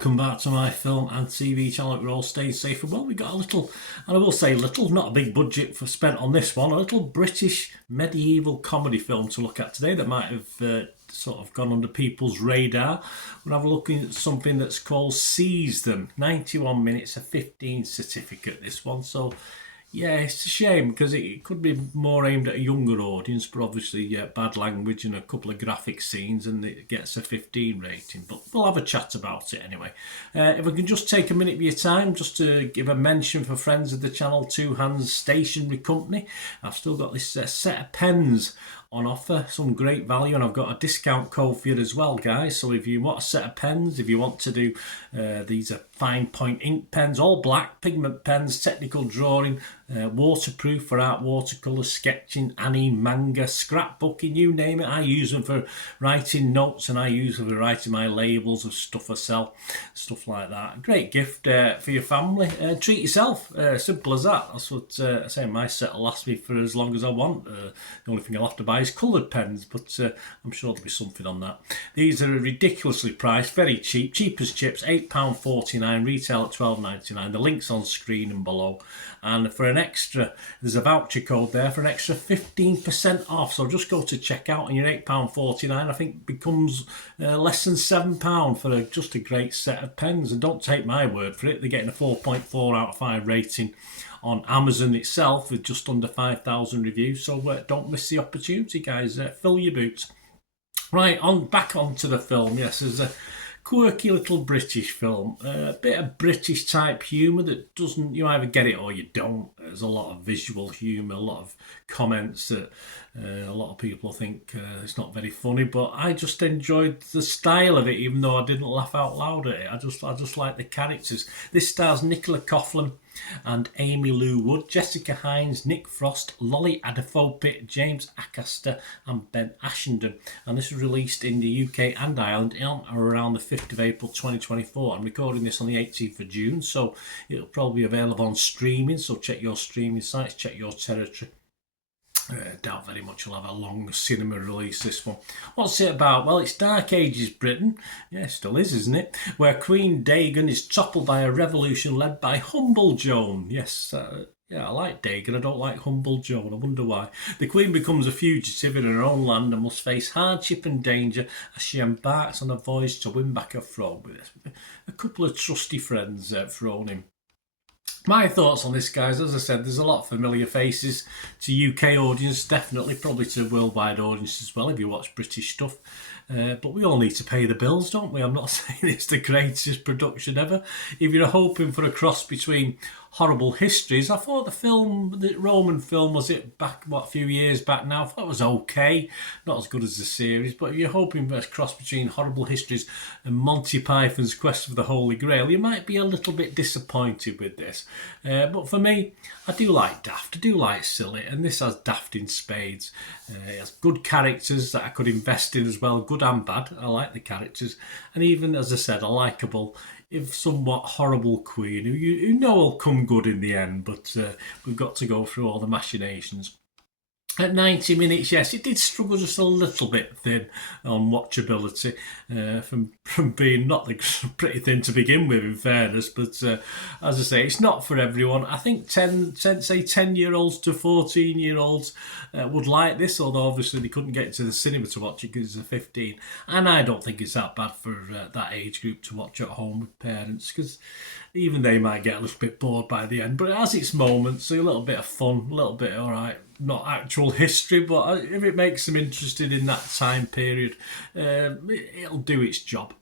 welcome back to my film and TV channel. We're all staying safe and well. We got a little, and I will say little, not a big budget for spent on this one, a little British medieval comedy film to look at today that might have sort of gone under people's radar. We'll have a look at something that's called Sieze them. 91 minutes, a 15 certificate, this one. So yeah, it's a shame because it could be more aimed at a younger audience, but obviously, yeah, bad language and a couple of graphic scenes, and it gets a 15 rating. But we'll have a chat about it anyway. If I can just take a minute of your time just to give a mention for friends of the channel, Two Hands Stationery Company. I've still got this set of pens on offer, some great value, and I've got a discount code for you as well, guys. So if you want a set of pens, if you want to do these are fine point ink pens, all black, pigment pens, technical drawing, waterproof for art, watercolour, sketching, anime, manga, scrapbooking, you name it. I use them for writing notes, and I use them for writing my labels of stuff I sell, stuff like that. Great gift for your family. Treat yourself, simple as that. That's what I say. My set will last me for as long as I want. The only thing I'll have to buy is coloured pens, but I'm sure there'll be something on that. These are ridiculously priced, very cheap, cheap as chips, £8.49, retail at £12.99. The link's on screen and below. And for an extra, there's a voucher code there for an extra 15% off. So just go to checkout and your £8.49 I think becomes less than £7 for just a great set of pens. And don't take my word for it, they're getting a 4.4 out of 5 rating on Amazon itself with just under 5,000 reviews. So don't miss the opportunity, guys. Fill your boots. Right, back onto the film. Yes, there's a quirky little British film, a bit of British type humour that doesn't, you either get it or you don't. There's a lot of visual humour, a lot of comments that a lot of people think it's not very funny, but I just enjoyed the style of it, even though I didn't laugh out loud at it. I just like the characters. This stars Nicola Coughlan and Amy Lou Wood, Jessica Hines, Nick Frost, Lolly Adefope, James Acaster and Ben Ashenden. And this was released in the UK and Ireland around the 5th of April 2024. I'm recording this on the 18th of June, so it'll probably be available on streaming, so check your streaming sites, check your territory. Doubt very much you'll have a long cinema release, this one. What's it about? Well, it's Dark Ages Britain. Yeah, it still is, isn't it? Where Queen Dagon is toppled by a revolution led by Humble Joan. Yes, yeah, I like Dagon. I don't like Humble Joan. I wonder why. The Queen becomes a fugitive in her own land and must face hardship and danger as she embarks on a voyage to win back her throne with a couple of trusty friends thrown in. My thoughts on this, guys, as I said, there's a lot of familiar faces to UK audience, definitely, probably to worldwide audience as well if you watch British stuff. But we all need to pay the bills, don't we? I'm not saying it's the greatest production ever. If you're hoping for a cross between Horrible Histories, I thought the Roman film, was it back, a few years back now? I thought it was okay. Not as good as the series, but if you're hoping for a cross between Horrible Histories and Monty Python's Quest for the Holy Grail, you might be a little bit disappointed with this. But for me, I do like daft, I do like silly, and this has daft in spades. It has good characters that I could invest in as well, good and bad. I like the characters, and even, as I said, a likeable, if somewhat horrible queen who you know will come good in the end, but we've got to go through all the machinations. At 90 minutes, yes, it did struggle just a little bit thin on watchability from being not the pretty thin to begin with, in fairness. But as I say, it's not for everyone. I think 10-year-olds to 14-year-olds would like this, although obviously they couldn't get to the cinema to watch it because it's a 15. And I don't think it's that bad for that age group to watch at home with parents, because even they might get a little bit bored by the end. But it has its moments, a little bit of fun, a little bit, all right, not actual history, but if it makes them interested in that time period, it'll do its job.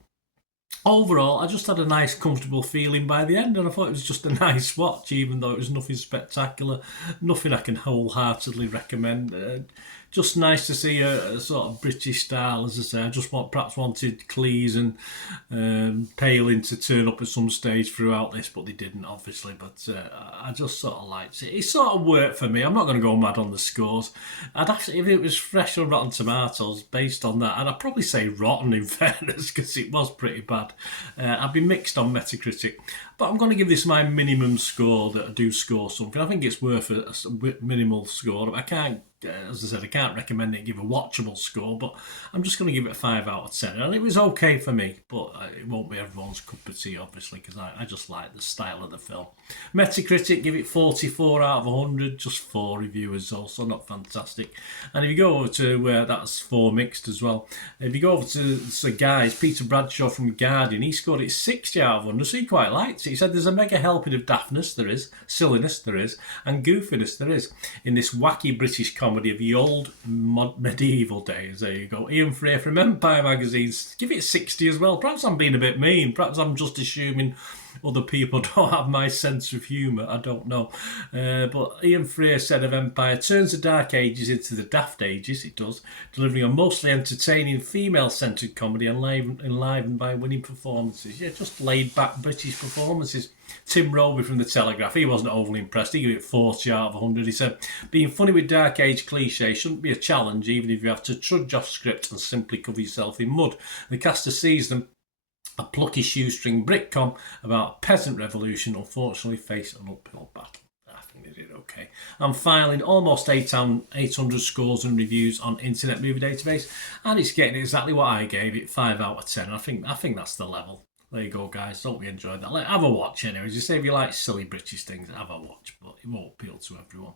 Overall, I just had a nice, comfortable feeling by the end, and I thought it was just a nice watch, even though it was nothing spectacular, nothing I can wholeheartedly recommend. Just nice to see a sort of British style, as I say. I just perhaps wanted Cleese and Palin to turn up at some stage throughout this, but they didn't, obviously. But I just sort of liked it. It sort of worked for me. I'm not going to go mad on the scores. I'd have to, if it was fresh on Rotten Tomatoes, based on that, I'd probably say rotten, in fairness, because it was pretty bad. I'd be mixed on Metacritic. But I'm going to give this my minimum score that I do score something. I think it's worth a minimal score. I can't as I said, I can't recommend it, give a watchable score, but I'm just going to give it a 5 out of 10. And it was okay for me, but it won't be everyone's cup of tea, obviously, because I just like the style of the film. Metacritic, give it 44 out of 100, just 4 reviewers also, not fantastic. And if you go over to, that's 4 mixed as well. If you go over to the guys, Peter Bradshaw from Guardian, he scored it 60 out of 100, so he quite liked it. He said there's a mega helping of daftness, there is, silliness, there is, and goofiness, there is, in this wacky British comedy of the old medieval days. There you go. Ian Frey from Empire magazine, give it 60 as well. Perhaps I'm being a bit mean. Perhaps I'm just assuming other people don't have my sense of humour. I don't know. But Ian Frey said of Empire, turns the Dark Ages into the Daft Ages. It does. Delivering a mostly entertaining female-centred comedy enlivened by winning performances. Yeah, just laid-back British performances. Tim Roby from The Telegraph, he wasn't overly impressed. He gave it 40 out of 100. He said, being funny with Dark Age cliché shouldn't be a challenge, even if you have to trudge off script and simply cover yourself in mud. The cast of Sieze, a plucky shoestring Britcom about a peasant revolution, unfortunately face an uphill battle. I think they did okay. I'm filing almost 800 scores and reviews on Internet Movie Database, and it's getting exactly what I gave it, 5 out of 10. I think that's the level. There you go, guys. Hope you enjoyed that. Have a watch anyway. Just say if you like silly British things, have a watch, but it won't appeal to everyone.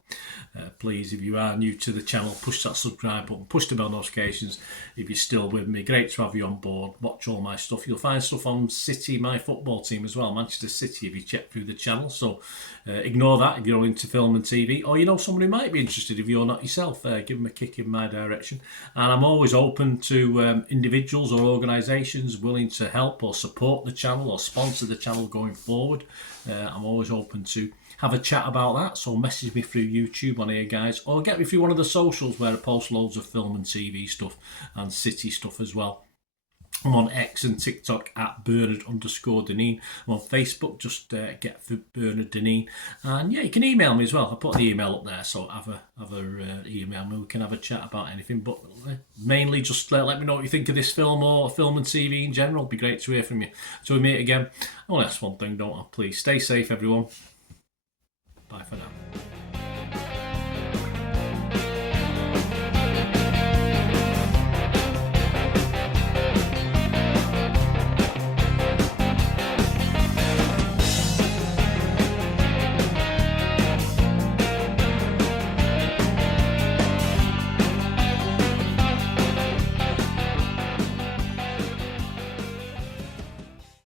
Please, if you are new to the channel, push that subscribe button, push the bell notifications. If you're still with me, great to have you on board. Watch all my stuff. You'll find stuff on City, my football team as well, Manchester City, if you check through the channel. So ignore that if you're into film and TV, or you know someone who might be interested if you're not yourself. Give them a kick in my direction. And I'm always open to individuals or organisations willing to help or support the channel or sponsor the channel going forward. I'm always open to have a chat about that, so message me through YouTube on here, guys, or get me through one of the socials where I post loads of film and TV stuff and city stuff as well. I'm on X and TikTok at Bernard_Deneen. I'm on Facebook, just get for Bernard Deneen. And yeah, you can email me as well. I put the email up there, so have a email me. We can have a chat about anything, but mainly just let me know what you think of this film or film and TV in general. It'd be great to hear from you. So we meet again. I want to ask one thing, don't I? Please stay safe, everyone. Bye for now.